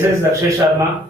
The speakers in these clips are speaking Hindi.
This is Lakshya Sharma,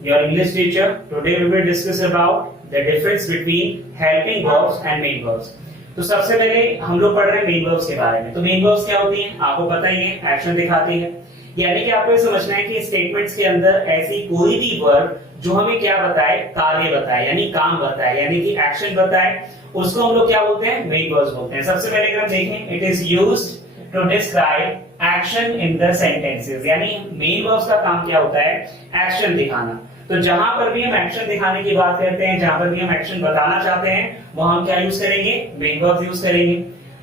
your English teacher. Today we will discuss about the difference between helping verbs and main verbs. तो सबसे पहले हम लोग पढ़ रहे हैं मेन वर्ब्स के बारे में। तो मेन वर्ब्स क्या होती हैं आपको पता ही है, एक्शन दिखाती है। यानी कि आपको ये समझना है कि स्टेटमेंट्स के अंदर ऐसी कोई भी वर्ब जो हमें क्या बताए, कार्य बताए, यानी काम बताए, यानी कि एक्शन बताए, उसको हम लोग क्या बोलते हैं, मेन वर्ब्स बोलते हैं। सबसे पहले अगर हम देखें, it is used to describe action in the sentences, यानी मेन वर्ब्स का काम क्या होता है, एक्शन दिखाना। तो जहां पर भी हम एक्शन दिखाने की बात करते हैं, जहां पर भी हम एक्शन बताना चाहते हैं, वहां हम क्या यूज करेंगे, मेन वर्ब्स यूज करेंगे।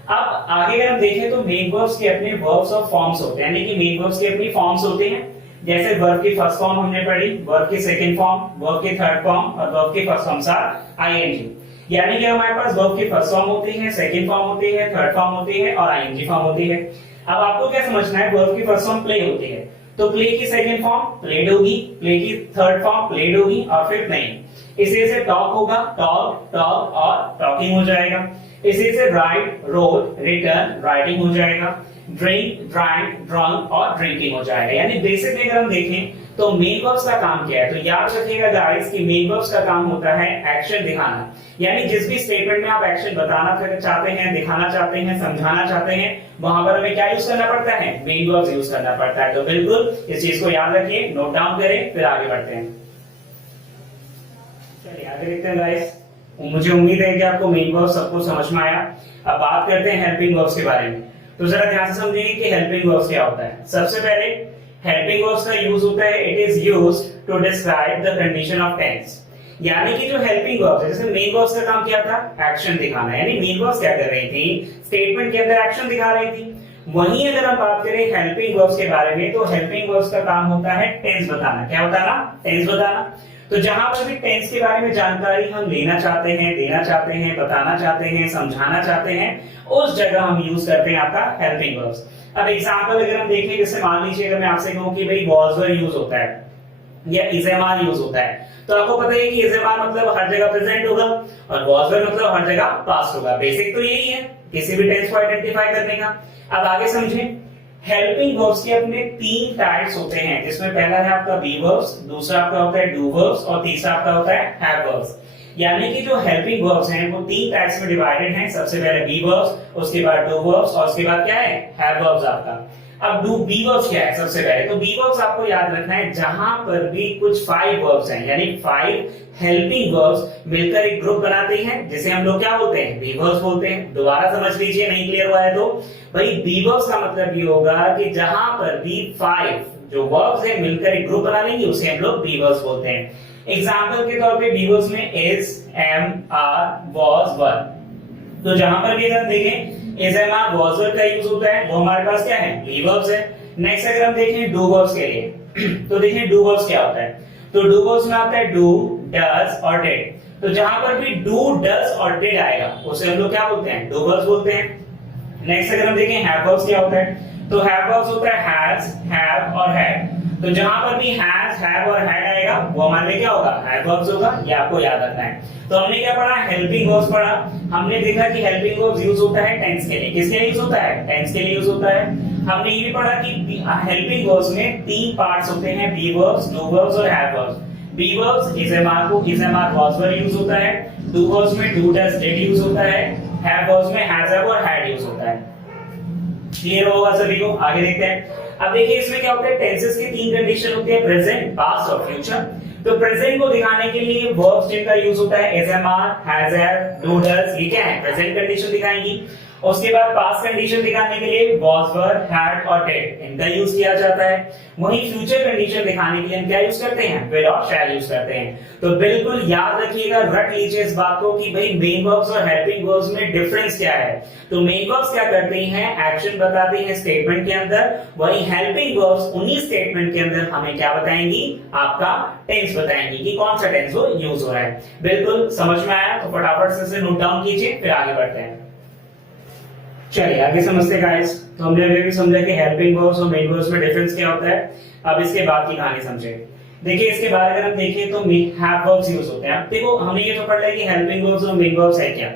अब आगे अगर हम देखें तो मेन वर्ब्स के अपने वर्ब्स और फॉर्म्स होते हैं, यानी कि मेन वर्ब्स के अपनी फॉर्म्स होते हैं। जैसे वर्ब की फर्स्ट फॉर्म हमने पढ़ी, वर्ब की सेकंड फॉर्म, वर्ब की थर्ड फॉर्म और वर्ब की फर्स्ट फॉर्म आर आईएनजी। यानी कि हमारे पास वर्ब की फर्स्ट फॉर्म होती है, सेकंड फॉर्म होती है, थर्ड फॉर्म होती है और आईएनजी फॉर्म होती है। अब आपको क्या समझना है, वर्ब की फर्स्ट फॉर्म प्ले होती है, तो प्ले की सेकंड फॉर्म प्लेड होगी, प्ले की थर्ड फॉर्म प्लेड होगी और फिर प्लेइंग। इसी से टॉक होगा, टॉक टॉक और टॉकिंग हो जाएगा। इसी से राइट रोट रिटर्न राइटिंग हो जाएगा। ड्रिंक ड्रांक ड्रंक और ड्रिंकिंग हो जाएगा। यानी बेसिकली अगर हम देखें तो मेन वर्ब्स का काम क्या है, तो याद रखिएगा गाइस कि मेन वर्ब्स का काम होता है एक्शन दिखाना। यानी जिस भी स्टेटमेंट में आप एक्शन बताना चाहते हैं, दिखाना चाहते हैं, समझाना चाहते हैं, वहां पर हमें क्या यूज करना पड़ता है, मेन वर्ब्स यूज करना पड़ता है। तो बिल्कुल इस चीज को याद रखिए, नोट डाउन करें, फिर आगे बढ़ते हैं। चलिए आगे देखते हैं गाइस। मुझे उम्मीद है कि आपको मेन वर्ब्स सबको समझ में आया। अब बात करते हैं हेल्पिंग वर्ब्स के बारे में। तो जरा ध्यान से समझिए कि हेल्पिंग वर्ब्स क्या होता है। सबसे पहले हेल्पिंग वर्ब्स का यूज होता है, it is used to describe the condition of tense. यानी कि जो हेल्पिंग वर्ब्स है, जैसे मेन वर्ब्स का काम क्या था, एक्शन दिखाना। यानी मेन वर्ब्स क्या कर रही थी, स्टेटमेंट के अंदर एक्शन दिखा रही थी। वहीं अगर हम बात करें हेल्पिंग वर्ब्स के बारे में, तो हेल्पिंग वर्ब्स का काम होता है टेंस बताना। क्या बताना, टेंस बताना। तो जहां पर भी टेंस के बारे में जानकारी हम लेना चाहते हैं, देना चाहते हैं, बताना चाहते हैं, समझाना चाहते हैं, उस जगह हम यूज करते हैं आपका हेल्पिंग वर्ब्स। अब एग्जांपल अगर हम देखें, जैसे मान लीजिए अगर मैं आपसे कहूं कि भाई was were यूज होता है या is am are यूज होता है, तो आपको पता है कि is am are मतलब हर जगह प्रेजेंट होगा और was were मतलब हर जगह पास्ट होगा। बेसिक तो यही है किसी भी टेंस को आइडेंटिफाई करने का। अब आगे समझें, हेल्पिंग वर्ब्स के अपने तीन टाइप्स होते हैं, जिसमें पहला है आपका बी वर्ब्स, दूसरा आपका होता है डू वर्ब्स और तीसरा आपका होता है हैव वर्ब्स। यानी कि जो हेल्पिंग वर्ब्स हैं वो तीन टाइप्स में डिवाइडेड हैं। सबसे पहले बी वर्ब्स, उसके बाद डू वर्ब्स और उसके बाद क्या है, हैव वर्ब्स आपका। अब डू बी वर्ब्स क्या है, सबसे पहले तो बी वर्ब्स आपको याद रखना है, जहां पर भी कुछ 5 वर्ब्स हैं, यानी 5 हेल्पिंग वर्ब्स मिलकर एक ग्रुप बनाते हैं, जिसे हम लोग क्या बोलते हैं, बी वर्ब्स बोलते हैं। दोबारा समझ लीजिए, नहीं क्लियर हुआ है तो भाई बी वर्ब्स का मतलब ये होगा कि जहां पर भी 5 जो वर्ब्स हैं मिलकर एक ग्रुप बना लेंगे, उसे हम लोग बी वर्ब्स बोलते हैं। एग्जांपल के तौर पे बी वर्ब्स में इज, एम, आर, वाज, वर। तो जहां पर भी अगर देखें इज, एम, आर, वाज, वर का यूज होता है, वो हमारे पास क्या है, बी वर्ब्स है। नेक्स्ट अगर हम देखें डू वर्ब्स के लिए, तो देखें डू वर्ब्स क्या होता है, तो डू वर्ब्स में आता है डू, डज और डिड। तो जहां पर भी डू, डज और डिड आएगा, उसे हम लोग क्या बोलते हैं, डू वर्ब्स बोलते हैं। नेक्स्ट अगर हम देखें हैव वर्ब्स क्या होता है, तो हैव वर्ब्स होता है हैज, हैव और हैड। तो जहां पर भी हैज, हैव और हैड आएगा, वो हमारे लिए क्या होगा, हैव वर्ब्स होगा। ये आपको याद रखना है। तो हमने क्या पढ़ा, हेल्पिंग वर्ब्स पढ़ा। हमने देखा कि हेल्पिंग वर्ब्स यूज होता है टेंस के लिए। किसके लिए यूज होता है, टेंस के लिए यूज होता है। हमने ये भी पढ़ा कि हेल्पिंग वर्ब्स में 3 पार्ट्स होते हैं, बी वर्ब्स, डू वर्ब्स और have verbs. Be verbs is, am, are को is, am, are, was, were use होता है। डू वर्ब्स में डू, डज, डिड यूज होता है। हैव वर्ब्स में हैज, हैव और हैड यूज होता है। क्लियर होगा सभी को, आगे देखते हैं। अब देखिए इसमें क्या होता है, टेंसेस की 3 कंडीशन होती है, प्रेजेंट, पास्ट और फ्यूचर। तो प्रेजेंट को दिखाने के लिए वर्ब्स जिनका यूज होता है is, am, are, has, have, do, does, ये क्या है, प्रेजेंट कंडीशन दिखाएंगी। उसके बाद पास्ट कंडीशन दिखाने के लिए was, were, had और did इनका यूज किया जाता है। वहीं फ्यूचर कंडीशन दिखाने के लिए हम क्या यूज करते हैं, will और shall यूज करते हैं। तो बिल्कुल याद रखिएगा, रट लीजिए इस बात को कि भाई मेन वर्ब्स और हेल्पिंग वर्ब्स में डिफरेंस क्या है। तो मेन वर्ब्स क्या करते हैं, एक्शन बताते हैं स्टेटमेंट के अंदर, वहीं हेल्पिंग वर्ब्स उन्हीं स्टेटमेंट के अंदर हमें क्या बताएंगी, आपका टेंस बताएंगी कि कौन सा टेंस वो यूज हो रहा है। बिल्कुल समझ में आया, तो फटाफट से इसे नोट डाउन कीजिए, फिर आगे बढ़ते हैं। चलिए आगे समझते हैं गाइस। तो हमने अभी भी समझा कि हेल्पिंग वर्ब्स और मेन वर्ब्स में डिफरेंस क्या होता है। अब इसके बाद की कहानी समझें। देखिए इसके बाद अगर हम देखें तो हैव वर्ब्स यूज होते हैं। देखो हमने ये तो पढ़ लिया कि हेल्पिंग वर्ब्स और मेन वर्ब्स है क्या,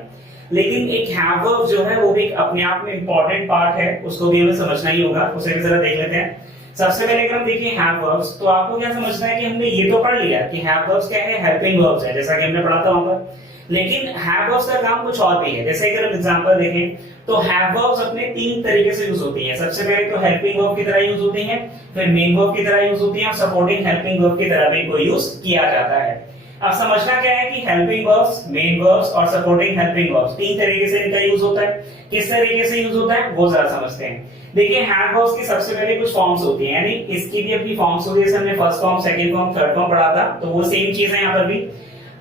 लेकिन एक हैव वर्ब जो है वो भी अपने आप में इंपॉर्टेंट पार्ट है, उसको भी हमें समझना ही होगा। उसे भी जरा देख लेते हैं। सबसे पहले अगर हम देखें हैव वर्ब्स, तो आपको क्या समझना है कि हमने ये तो पढ़ लिया कि हैव वर्ब्स क्या है, हेल्पिंग वर्ब्स है, जैसा कि हमने पढ़ा था वहां पर। लेकिन हैव वर्ब्स का काम कुछ और भी है। जैसे अगर हम एग्जांपल देखें तो हैव वर्ब्स अपने तीन तरीके से यूज होती हैं। सबसे पहले तो हेल्पिंग वर्ब की तरह यूज होती हैं, फिर मेन वर्ब की तरह यूज होती हैं और सपोर्टिंग हेल्पिंग वर्ब की तरह भी इनको यूज किया जाता है। अब समझना क्या है कि हेल्पिंग वर्ब्स, मेन वर्ब्स और सपोर्टिंग हेल्पिंग वर्ब्स तीन तरीके से इनका यूज होता है। किस तरीके से यूज होता है वो जरा समझते हैं। देखिए हैव वर्ब्स की सबसे पहले कुछ फॉर्म्स होती हैं, यानी इसकी भी अपनी फॉर्म्स होती है। जैसे हमने first form, second form, third form पढ़ा था, तो वो सेम चीज है यहाँ पर भी।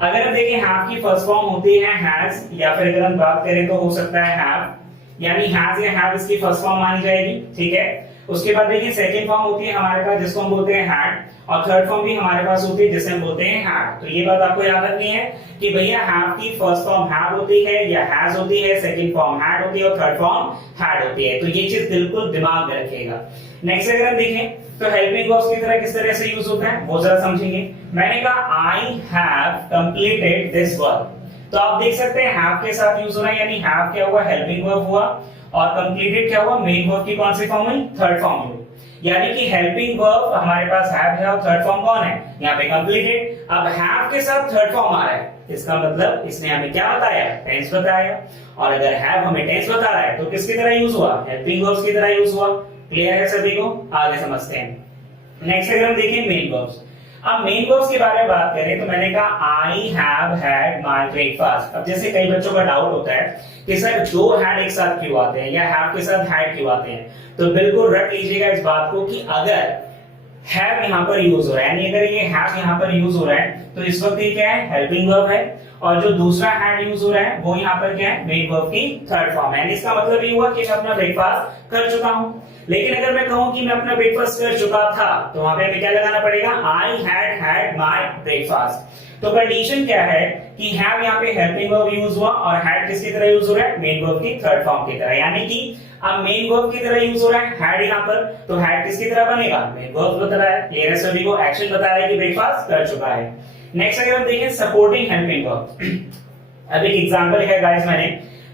अगर हम देखें हैव की फर्स्ट फॉर्म होती है हैज, या फिर अगर हम बात करें तो हो सकता है हैव, यानी हैज या हैव इसकी फर्स्ट फॉर्म मानी जाएगी, ठीक है। उसके बाद देखिए सेकंड फॉर्म होती है हमारे पास जिसको हम बोलते हैं हैड, और थर्ड फॉर्म भी हमारे पास होती है जिसे हम बोलते हैं हैड। तो ये बात आपको याद रखनी है कि भैया हैव की फर्स्ट फॉर्म हैव होती है या हैज होती है, सेकंड फॉर्म हैड होती है और थर्ड फॉर्म हैड होती है। तो ये चीज बिल्कुल दिमाग में रखिएगा। नेक्स्ट अगर हम देखें तो हेल्पिंग वर्ब्स की तरह किस तरह से यूज होता है वो जरा समझेंगे। मैंने कहा I have completed this work, तो आप देख सकते हैं हैव के साथ यूज हो रहा है, यानी हैव क्या हुआ, हेल्पिंग वर्ब हुआ, और कंप्लीटेड क्या हुआ, मेन वर्ब की कौन सी फॉर्म हुई, थर्ड फॉर्म हुई। यानी कि हेल्पिंग वर्ब हमारे पास हैव है और थर्ड फॉर्म कौन है, यहाँ पे कंप्लीटेड। अब हैव के साथ थर्ड फॉर्म आ रहा है, इसका मतलब इसने हमें क्या बताया, टेंस बताया। और अगर हैव हमें टेंस बता रहा है तो किसकी तरह यूज हुआ, हेल्पिंग वर्ब्स की तरह यूज हुआ। क्लियर है सभी को, आगे समझते हैं। नेक्स्ट अगर हम देखें मेन वर्ब्स, अब मेन वर्ब्स के बारे में बात करें तो मैंने कहा I have had my breakfast. अब जैसे कई बच्चों का डाउट होता है कि सर दो हैड एक साथ क्यों आते हैं या हैव के साथ हैड क्यों आते हैं, तो बिल्कुल रट लीजिएगा इस बात को कि अगर हैव यहाँ पर यूज हो रहा है, यानी अगर ये हैव यहाँ पर यूज हो रहा है तो इस वक्त ये क्या है, हेल्पिंग वर्ब है, और जो दूसरा हैड यूज हो रहा है वो यहाँ पर क्या है, मेन वर्ब की थर्ड फॉर्म है। इसका मतलब ये हुआ कि मैं अपना ब्रेकफास्ट कर चुका हूं। लेकिन अगर मैं कहूं कि मैं अपना ब्रेकफास्ट कर चुका था तो वहां पे हमें क्या लगाना पड़ेगा, I had had my breakfast. तो कंडीशन क्या है कि हैव यहाँ पे हेल्पिंग वर्ब यूज हुआ और हैड किसकी तरह यूज हो रहा है, मेन वर्ब की थर्ड फॉर्म की तरह। यानी कि अब मेन वर्ब की तरह यूज हो रहा है हैड यहाँ पर, तो हैड किसकी तरह बनेगा, मेन वर्ब बता रहा है। क्लियर है सभी को, एक्शन बता रहा है कि ब्रेकफास्ट कर चुका है। नेक्स्ट अगर हम देखें सपोर्टिंग हेल्पिंग वर्ब, अब एक एग्जांपल है गाइस,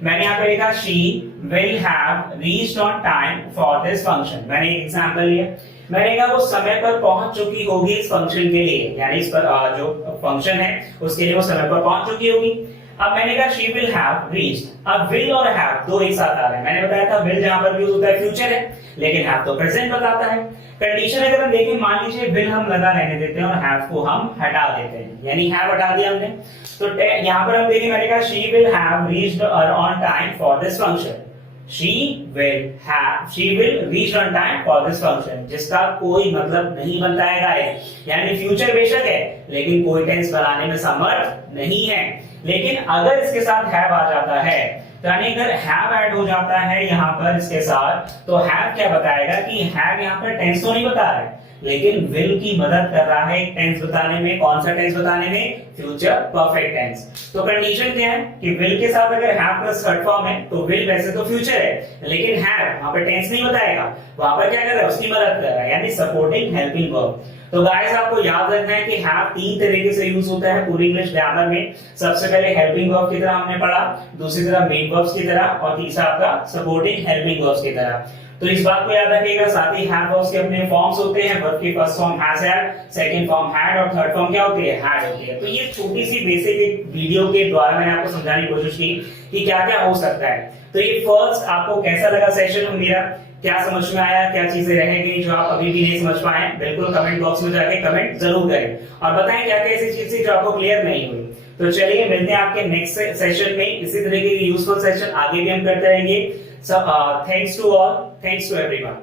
मैंने यहाँ पे लिखा she will have reached on time for this function. मैंने एक एग्जांपल लिया, मैंने कहा वो समय पर पहुंच चुकी होगी इस फंक्शन के लिए, यानी इस पर जो फंक्शन है उसके लिए वो समय पर पहुंच चुकी होगी। अब मैंने कहा शी विल हैव रीच्ड, अब विल और हैव दो एक साथ आ रहे हैं। मैंने बताया था विल जहां पर यूज होता है फ्यूचर है, लेकिन हैव तो प्रेजेंट बताता है। कंडीशन अगर हम देखें, मान लीजिए विल हम लगा रहने देते हैं और हैव को हम हटा देते हैं, यानी हैव हटा दिया हमने, तो यहां पर हम देखें, मैंने कहा she will have reached on time for this function. she will reach on time for this function, जिसका कोई मतलब नहीं बनता है गाइस, यानी फ्यूचर बेशक है लेकिन कोई टेंस बनाने में समर्थ नहीं है। लेकिन अगर इसके साथ हैव आ जाता है, यानी अगर हैव ऐड हो जाता है यहाँ पर इसके साथ, तो हैव क्या बताएगा कि हैव यहाँ पर टेंस तो नहीं बता रहा है, लेकिन विल की मदद कर रहा है टेंस बताने में। कौन सा टेंस बताने में, फ्यूचर परफेक्ट टेंस। तो कंडीशन क्या है कि विल के साथ अगर हैव प्लस थर्ड फॉर्म है तो विल वैसे तो फ्यूचर है, लेकिन हैव वहां पर टेंस नहीं बताएगा, वहां पर क्या कर रहा है, उसकी मदद कर रहा है, यानी सपोर्टिंग हेल्पिंग वर्ब। तो गाइस आपको याद रखना है कि हैव तीन तरीके से यूज होता है पूरी इंग्लिश ग्रामर में। सबसे पहले हेल्पिंग वर्ब की तरह हमने पढ़ा, दूसरी तरह मेन वर्ब्स की तरह, और तीसरा आपका सपोर्टिंग हेल्पिंग वर्ब्स की तरह। तो इस बात को याद रखिएगा। साथ ही हैव वर्ब्स के अपने फॉर्म्स होते हैं, वर्ब की first form has had, second form had और थर्ड फॉर्म क्या होती है, हैड होती है। तो ये छोटी सी बेसिक एक वीडियो के द्वारा मैंने आपको समझाने की कोशिश की कि क्या क्या हो सकता है। तो ये फर्स्ट आपको कैसा लगा सेशन मेरा, क्या समझ में आया, क्या चीजें रह गई जो आप अभी भी नहीं समझ पाए, बिल्कुल कमेंट बॉक्स में जाके कमेंट जरूर करें और बताएं क्या क्या ऐसी चीज थी जो आपको क्लियर नहीं हुई। तो चलिए मिलते हैं आपके नेक्स्ट सेशन में, इसी तरीके के यूजफुल सेशन आगे भी हम करते रहेंगे। So, thanks to all, thanks to everyone.